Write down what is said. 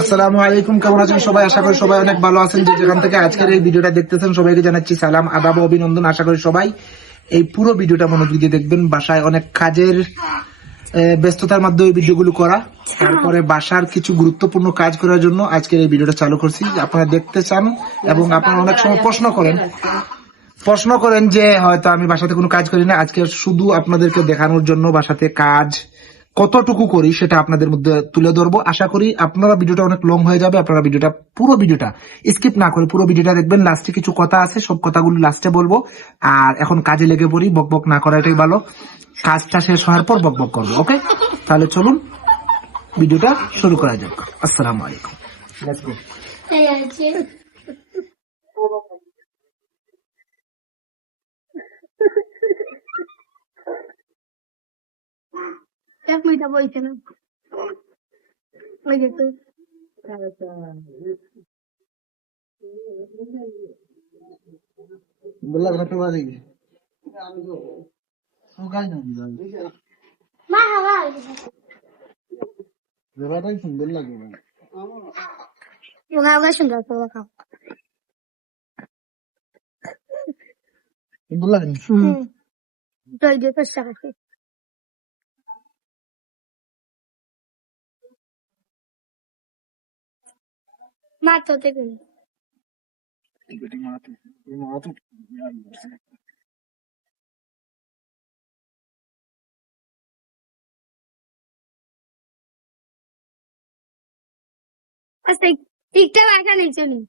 আসসালামু আলাইকুম, কেমন আছেন সবাই? আশা করি সবাই অনেক ভালো আছেন। যে যেখান থেকে আজকের এই ভিডিওটা দেখতেছেন সবাইকে জানাচ্ছি সালাম, আদাব, অভিনন্দন। আশা করি সবাই এই পুরো ভিডিওটা মনোযোগ দিয়ে দেখবেন। বাসায় অনেক কাজের ব্যস্ততার মধ্যে এই ভিডিওগুলো করা, তারপরে বাসার কিছু গুরুত্বপূর্ণ কাজ করার জন্য আজকের এই ভিডিওটা চালু করছি। আপনারা দেখতে চান এবং আপনারা অনেক সময় প্রশ্ন করেন যে হয়তো আমি বাসাতে কোনো কাজ করি না। আজকে শুধু আপনাদেরকে দেখানোর জন্য বাসাতে কাজ কতটুকু করি সেটা আপনাদের মধ্যে তুলে ধরবো। আশা করি আপনারা ভিডিওটা অনেক লং হয়ে যাবে, আপনারা পুরো ভিডিওটা স্কিপ না করে পুরো ভিডিওটা দেখবেন। লাস্টে কিছু কথা আছে, সব কথাগুলো লাস্টে বলবো। আর এখন কাজে লেগে পড়ি, বকবক না করাটাই ভালো। কাজটা শেষ হওয়ার পর বকবক করবো, ওকে? তাহলে চলুন ভিডিওটা শুরু করা যাক। আসসালামু আলাইকুম। Let's go. এক মিনিট বইছে না ওই যে তো বললা ঘটে বাড়ি ও কাজ না মা হাওয়া জোড়াটাই সুন্দর লাগে। ওগা ওগা সুন্দর তো খাও সুন্দর লাগে। দই দিয়ে চেষ্টা করছি মা তো দেখুন আচ্ছা ঠিকঠাক আসা নেই চলুন